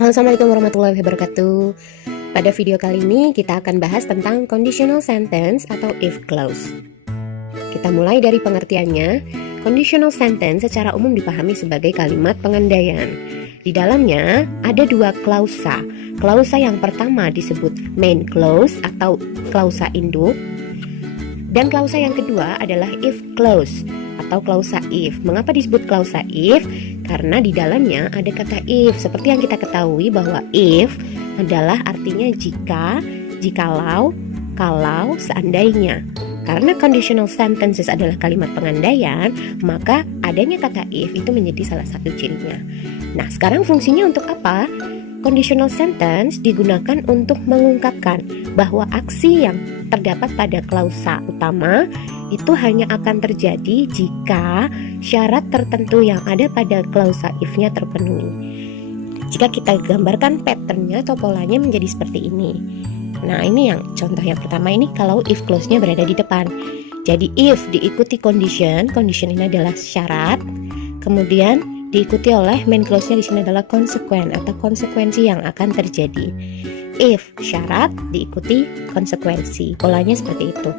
Halo, assalamualaikum warahmatullahi wabarakatuh. Pada video kali ini kita akan bahas tentang conditional sentence atau if clause. Kita mulai dari pengertiannya. Conditional sentence secara umum dipahami sebagai kalimat pengandaian. Di dalamnya ada dua klausa. Klausa yang pertama disebut main clause atau klausa induk, dan klausa yang kedua adalah if clause atau klausa if. Mengapa disebut klausa if? Karena di dalamnya ada kata if. Seperti yang kita ketahui bahwa if adalah artinya jika, jikalau, kalau, seandainya. Karena conditional sentences adalah kalimat pengandaian, maka adanya kata if itu menjadi salah satu cirinya. Nah, sekarang fungsinya untuk apa? Conditional sentence digunakan untuk mengungkapkan bahwa aksi yang terdapat pada klausa utama itu hanya akan terjadi jika syarat tertentu yang ada pada klausa if-nya terpenuhi. Jika kita gambarkan patternnya atau polanya menjadi seperti ini. Nah, ini yang contoh yang pertama ini kalau if clause-nya berada di depan. Jadi if diikuti condition ini adalah syarat, kemudian diikuti oleh main clause-nya di sini adalah consequence atau konsekuensi yang akan terjadi. If syarat diikuti konsekuensi. Polanya seperti itu.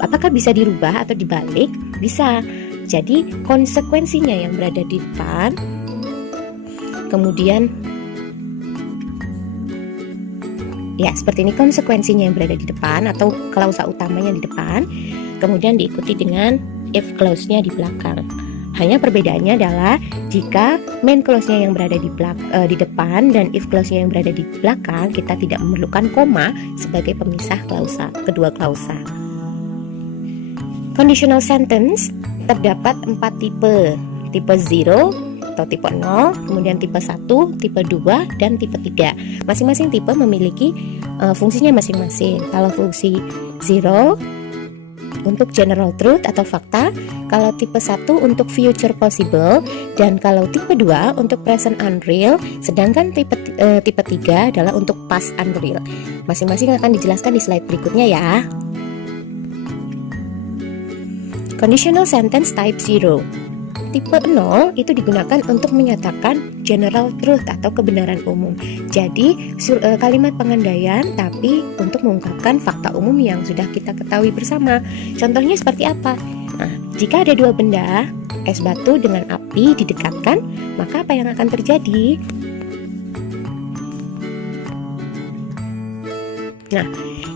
Apakah bisa dirubah atau dibalik? Bisa. Jadi konsekuensinya yang berada di depan, kemudian ya seperti ini, konsekuensinya yang berada di depan atau klausa utamanya di depan, kemudian diikuti dengan if clause-nya di belakang. Hanya perbedaannya adalah jika main clause-nya yang berada di depan dan if clause-nya yang berada di belakang, kita tidak memerlukan koma sebagai pemisah klausa, kedua klausa. Conditional sentence terdapat 4 tipe. Tipe 0 atau tipe 0, kemudian tipe 1, tipe 2, dan tipe 3. Masing-masing tipe memiliki fungsinya masing-masing. Kalau fungsi 0 untuk general truth atau fakta, kalau tipe 1 untuk future possible, dan kalau tipe 2 untuk present unreal, sedangkan tipe 3 adalah untuk past unreal. Masing-masing akan dijelaskan di slide berikutnya ya. Conditional sentence type 0. Tipe 0 itu digunakan untuk menyatakan general truth atau kebenaran umum. Jadi kalimat pengandaian tapi untuk mengungkapkan fakta umum yang sudah kita ketahui bersama. Contohnya seperti apa? Nah, jika ada dua benda, es batu dengan api didekatkan, maka apa yang akan terjadi? Nah,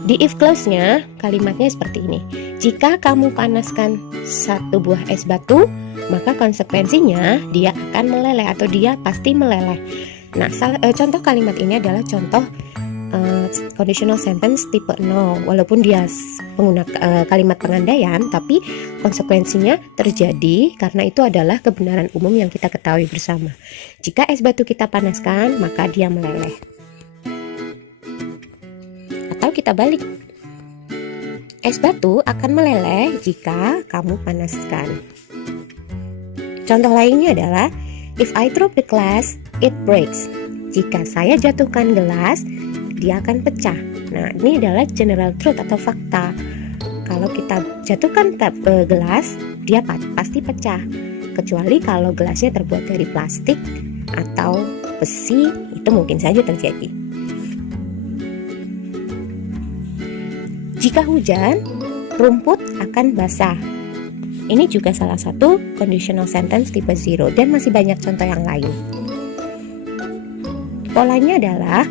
di if clause-nya kalimatnya seperti ini. Jika kamu panaskan satu buah es batu, maka konsekuensinya dia akan meleleh atau dia pasti meleleh. Nah, contoh kalimat ini adalah contoh conditional sentence tipe 0. Walaupun dia menggunakan kalimat pengandaian, tapi konsekuensinya terjadi karena itu adalah kebenaran umum yang kita ketahui bersama. Jika es batu kita panaskan, maka dia meleleh. Atau kita balik. Es batu akan meleleh jika kamu panaskan. Contoh lainnya adalah if I drop the glass, it breaks. Jika saya jatuhkan gelas, dia akan pecah. Nah, ini adalah general truth atau fakta. Kalau kita jatuhkan gelas, dia pasti pecah. Kecuali kalau gelasnya terbuat dari plastik atau besi, itu mungkin saja terjadi. Jika hujan, rumput akan basah. Ini juga salah satu conditional sentence tipe 0 dan masih banyak contoh yang lain. Polanya adalah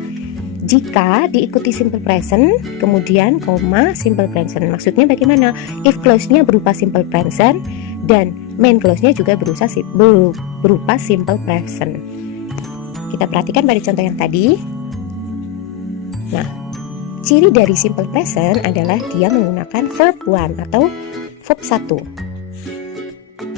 jika diikuti simple present, kemudian koma simple present. Maksudnya bagaimana? If clause-nya berupa simple present dan main clause-nya juga berupa simple present. Kita perhatikan pada contoh yang tadi. Nah, ciri dari simple present adalah dia menggunakan verb 1 atau verb 1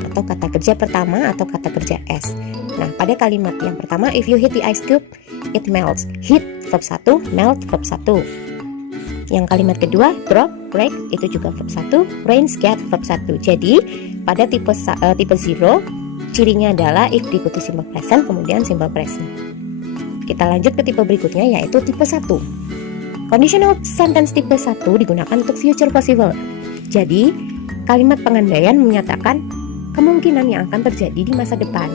atau kata kerja pertama atau kata kerja S. Nah, pada kalimat yang pertama, if you hit the ice cube, it melts. Hit verb 1, melt verb 1. Yang kalimat kedua, drop, break, itu juga verb 1, rain, get verb 1. Jadi, pada tipe 0, cirinya adalah if diikuti simple present, kemudian simple present. Kita lanjut ke tipe berikutnya, yaitu tipe 1. Conditional sentence tipe 1 digunakan untuk future possible. Jadi, kalimat pengandaian menyatakan kemungkinan yang akan terjadi di masa depan.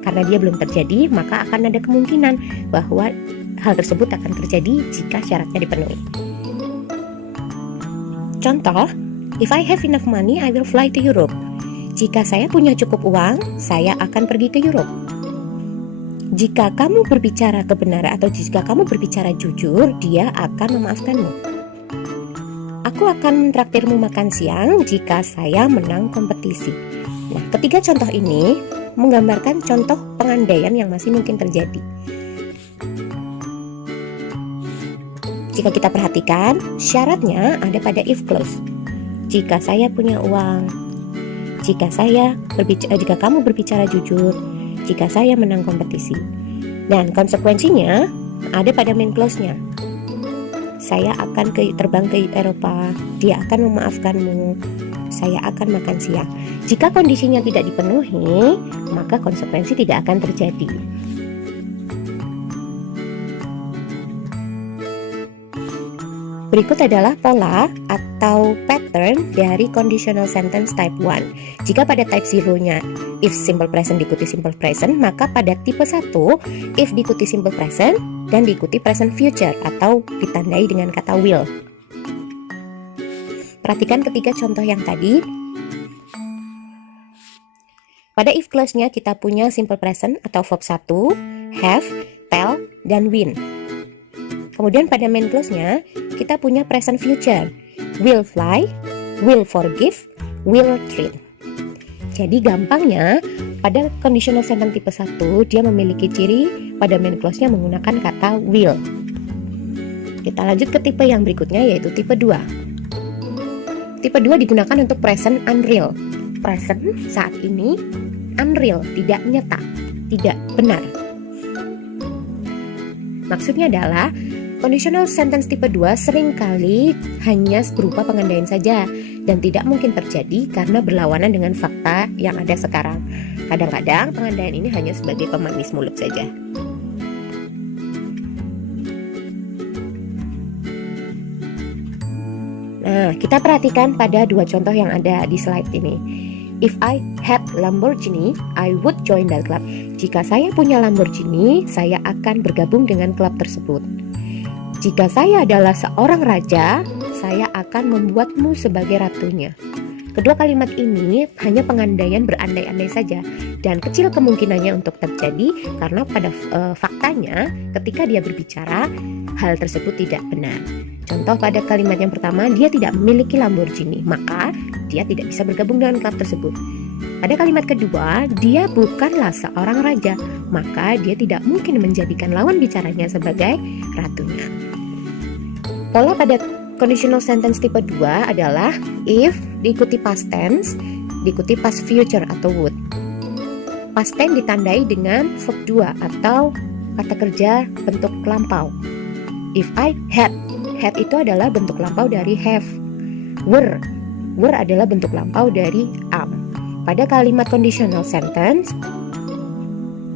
Karena dia belum terjadi, maka akan ada kemungkinan bahwa hal tersebut akan terjadi jika syaratnya dipenuhi. Contoh, if I have enough money, I will fly to Europe. Jika saya punya cukup uang, saya akan pergi ke Europe. Jika kamu berbicara kebenaran atau jika kamu berbicara jujur, dia akan memaafkanmu. Aku akan mentraktirmu makan siang jika saya menang kompetisi. Nah, ketiga contoh ini menggambarkan contoh pengandaian yang masih mungkin terjadi. Jika kita perhatikan, syaratnya ada pada if clause. Jika saya punya uang, jika kamu berbicara jujur, jika saya menang kompetisi. Dan konsekuensinya ada pada main clause-nya. Saya akan terbang ke Eropa, dia akan memaafkanmu, saya akan makan siang. Jika kondisinya tidak dipenuhi, maka konsekuensi tidak akan terjadi. Berikut adalah pola atau pattern dari conditional sentence type 1. Jika pada type 0-nya if simple present diikuti simple present, maka pada tipe 1 if diikuti simple present dan diikuti present future atau ditandai dengan kata will. Perhatikan ketiga contoh yang tadi. Pada if clause-nya kita punya simple present atau verb 1, have, tell, dan win. Kemudian pada main clause-nya kita punya present future, will fly, will forgive, will treat. Jadi gampangnya pada conditional sentence tipe 1 dia memiliki ciri pada main clause-nya menggunakan kata will. Kita lanjut ke tipe yang berikutnya yaitu tipe 2. Tipe 2 digunakan untuk present unreal. Present saat ini unreal, tidak nyata, tidak benar. Maksudnya adalah conditional sentence tipe 2 seringkali hanya berupa pengandaian saja dan tidak mungkin terjadi karena berlawanan dengan fakta yang ada sekarang. Kadang-kadang pengandaian ini hanya sebagai pemanis mulut saja. Nah, kita perhatikan pada dua contoh yang ada di slide ini. If I had Lamborghini, I would join that club. Jika saya punya Lamborghini, saya akan bergabung dengan klub tersebut. Jika saya adalah seorang raja, saya akan membuatmu sebagai ratunya. Kedua kalimat ini hanya pengandaian berandai-andai saja dan kecil kemungkinannya untuk terjadi karena pada faktanya ketika dia berbicara hal tersebut tidak benar. Contoh pada kalimat yang pertama, dia tidak memiliki Lamborghini, maka dia tidak bisa bergabung dengan klub tersebut. Pada kalimat kedua, dia bukanlah seorang raja, maka dia tidak mungkin menjadikan lawan bicaranya sebagai ratunya. Pola pada conditional sentence tipe 2 adalah if diikuti past tense, diikuti past future atau would. Past tense ditandai dengan verb 2 atau kata kerja bentuk lampau. If I had itu adalah bentuk lampau dari have. Were adalah bentuk lampau dari am. Pada kalimat conditional sentence,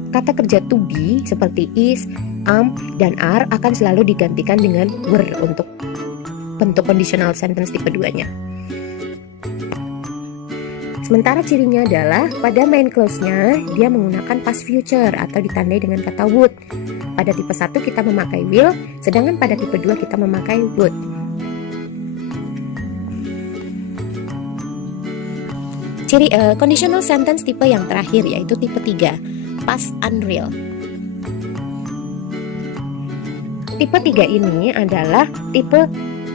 kata kerja to be seperti is, am, dan are akan selalu digantikan dengan were untuk bentuk conditional sentence tipe 2-nya. Sementara cirinya adalah pada main clause-nya dia menggunakan past future atau ditandai dengan kata would. Pada tipe 1 kita memakai will, sedangkan pada tipe 2 kita memakai would. Ciri conditional sentence tipe yang terakhir yaitu tipe 3, past unreal. Tipe 3 ini adalah tipe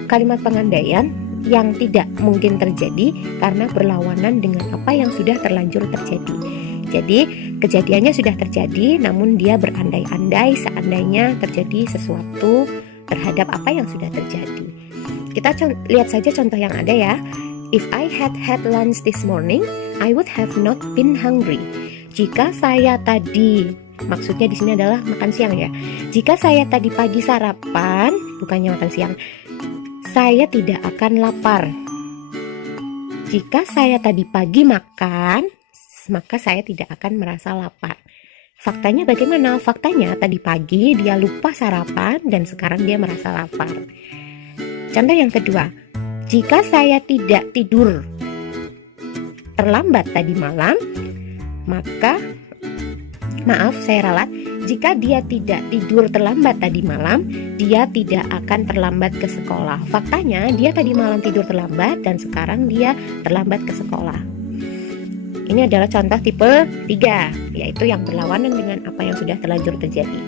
kalimat pengandaian yang tidak mungkin terjadi karena berlawanan dengan apa yang sudah terlanjur terjadi. Jadi kejadiannya sudah terjadi namun dia berandai-andai seandainya terjadi sesuatu terhadap apa yang sudah terjadi. Kita lihat saja contoh yang ada ya. If I had lunch this morning, I would have not been hungry. Jika saya tadi, maksudnya di sini adalah makan siang ya. Jika saya tadi pagi sarapan, bukannya makan siang, saya tidak akan lapar. Jika saya tadi pagi makan, maka saya tidak akan merasa lapar. Faktanya bagaimana? Faktanya tadi pagi dia lupa sarapan dan sekarang dia merasa lapar. Contoh yang kedua, jika saya tidak tidur terlambat tadi malam, maka Maaf, saya ralat. Jika dia tidak tidur terlambat tadi malam, dia tidak akan terlambat ke sekolah. Faktanya, dia tadi malam tidur terlambat dan sekarang dia terlambat ke sekolah. Ini adalah contoh tipe 3, yaitu yang berlawanan dengan apa yang sudah terlanjur terjadi.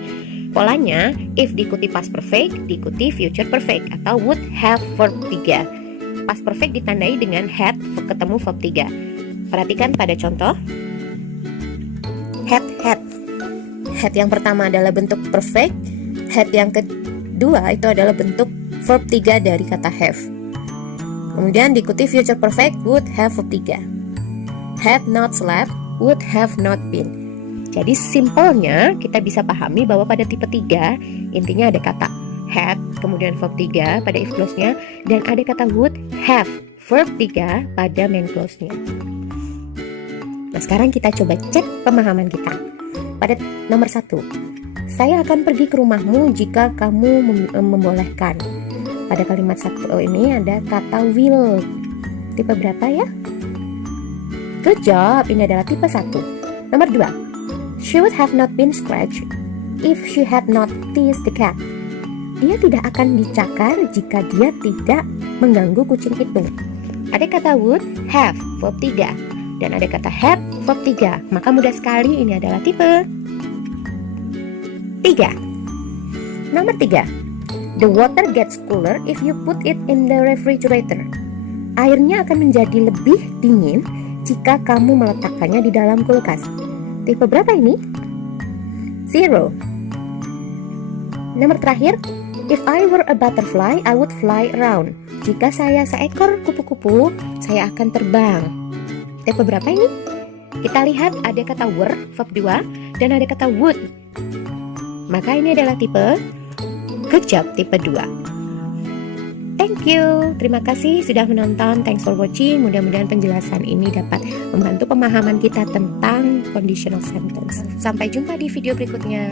Polanya, if diikuti past perfect, diikuti future perfect atau would have verb 3. Past perfect ditandai dengan had ketemu verb 3. Perhatikan pada contoh. Had. Had yang pertama adalah bentuk perfect, had yang kedua itu adalah bentuk verb 3 dari kata have. Kemudian diikuti future perfect, would have verb 3. Had not slept, would have not been. Jadi simpelnya kita bisa pahami bahwa pada tipe 3 intinya ada kata had, kemudian verb 3 pada if clause-nya, dan ada kata would have verb 3 pada main clause-nya. Nah, sekarang kita coba cek pemahaman kita. Pada nomor 1, saya akan pergi ke rumahmu jika kamu membolehkan. Pada kalimat 1 ini ada kata will. Tipe berapa ya? Good job, ini adalah tipe 1. Nomor 2, she would have not been scratched if she had not teased the cat. Dia tidak akan dicakar jika dia tidak mengganggu kucing itu. Ada kata would have, verb 3. Dan ada kata had, verb 3. Maka mudah sekali ini adalah tipe 3. Nomor 3, the water gets cooler if you put it in the refrigerator. Airnya akan menjadi lebih dingin jika kamu meletakkannya di dalam kulkas. Tipe berapa ini? 0. Nomor terakhir, if I were a butterfly, I would fly around. Jika saya seekor kupu-kupu, saya akan terbang. Tipe berapa ini? Kita lihat ada kata were, verb 2, dan ada kata would. Maka ini adalah tipe good job, tipe 2. Thank you. Terima kasih sudah menonton. Thanks for watching. Mudah-mudahan penjelasan ini dapat membantu pemahaman kita tentang conditional sentence. Sampai jumpa di video berikutnya.